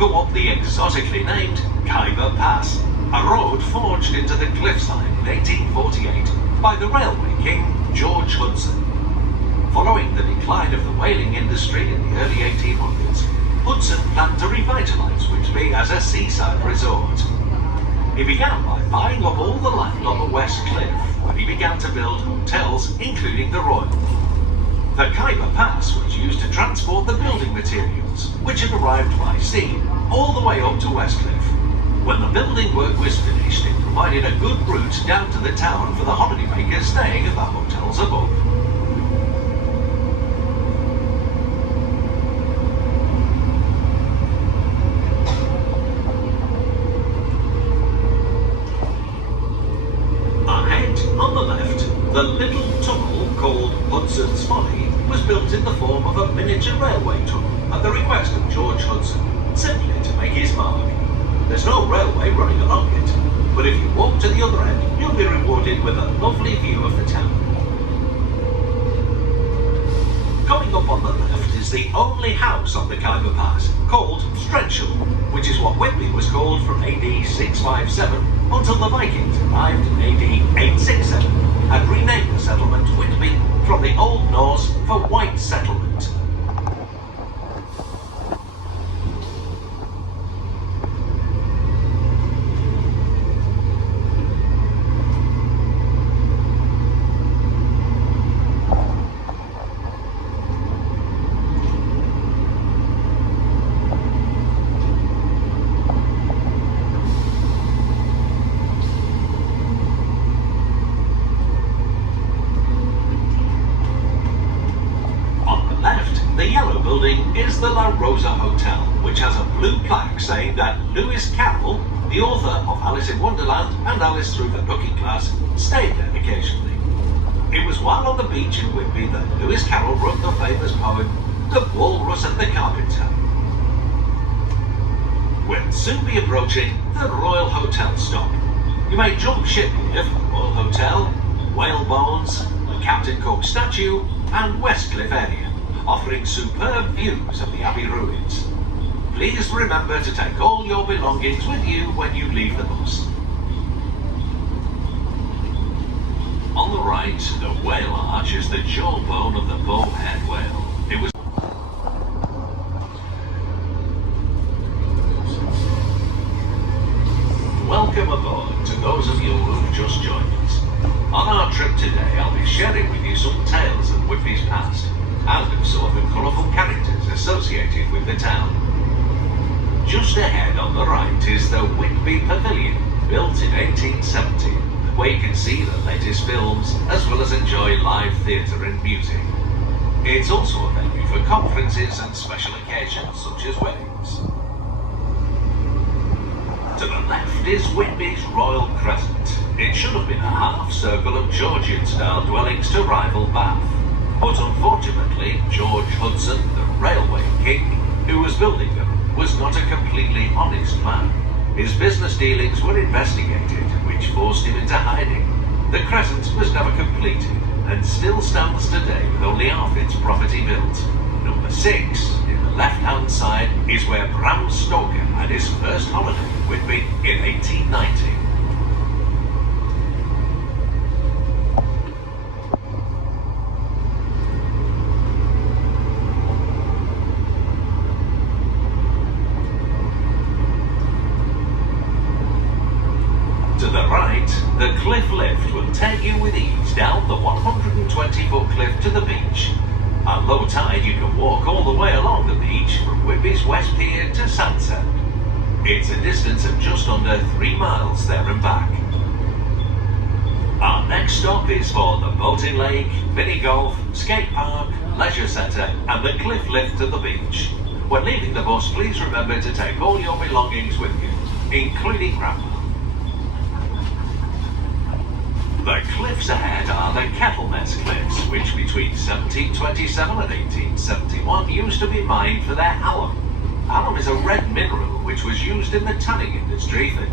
go up the exotically named Khyber Pass, a road forged into the cliffside in 1848 by the railway king George Hudson. Following the decline of the whaling industry in the early 1800s, Hudson planned to revitalise Whitby as a seaside resort. He began by buying up all the land on the West Cliff, where he began to build hotels, including the Royal. The Khyber Pass was used to transport the building materials, which had arrived by sea, all the way up to Westcliff. When the building work was finished, it provided a good route down to the town for the holidaymakers staying at the hotels above. On the left, the little tunnel called Hudson's Folly was built in the form of a miniature railway tunnel at the request of George Hudson, simply to make his mark. There's no railway running along it, but if you walk to the other end, you'll be rewarded with a lovely view of the town. Coming up on the left is the only house on the Khyber Pass, called Strensham, which is what Whitby was called from AD 657 until the Vikings arrived in AD 867 and renamed the settlement Whitby from the Old Norse for White Settlement. The yellow building is the La Rosa Hotel, which has a blue plaque saying that Lewis Carroll, the author of Alice in Wonderland and Alice Through the Looking Glass, stayed there occasionally. It was while on the beach in Whitby that Lewis Carroll wrote the famous poem, The Walrus and the Carpenter. We'll soon be approaching the Royal Hotel stop. You may jump ship here for the Royal Hotel, Whalebones, the Captain Cook statue and Westcliff area, offering superb views of the Abbey ruins. Please remember to take all your belongings with you when you leave the bus. On the right, the whale arch is the jawbone of the bowhead whale. It was Welcome aboard to those of you who've just joined us. On our trip today, I'll be sharing with you some tales of Whitby's past and of some of the colourful characters associated with the town. Just ahead on the right is the Whitby Pavilion, built in 1870, where you can see the latest films as well as enjoy live theatre and music. It's also a venue for conferences and special occasions such as weddings. To the left is Whitby's Royal Crescent. It should have been a half-circle of Georgian-style dwellings to rival Bath. But unfortunately, George Hudson, the railway king, who was building them, was not a completely honest man. His business dealings were investigated, which forced him into hiding. The crescent was never completed, and still stands today with only half its property built. Number 6, in the left-hand side, is where Bram Stoker had his first holiday in Whitby in 1890. To the right, the cliff lift will take you with ease down the 120-foot cliff to the beach. At low tide, you can walk all the way along the beach from Whitby's West Pier to Sunset. It's a distance of just under 3 miles there and back. Our next stop is for the boating lake, mini golf, skate park, leisure centre and the cliff lift to the beach. When leaving the bus, please remember to take all your belongings with you, including grandma. The cliffs ahead are the Kettlemess Cliffs, which between 1727 and 1871 used to be mined for their alum. Alum is a red mineral which was used in the tanning industry for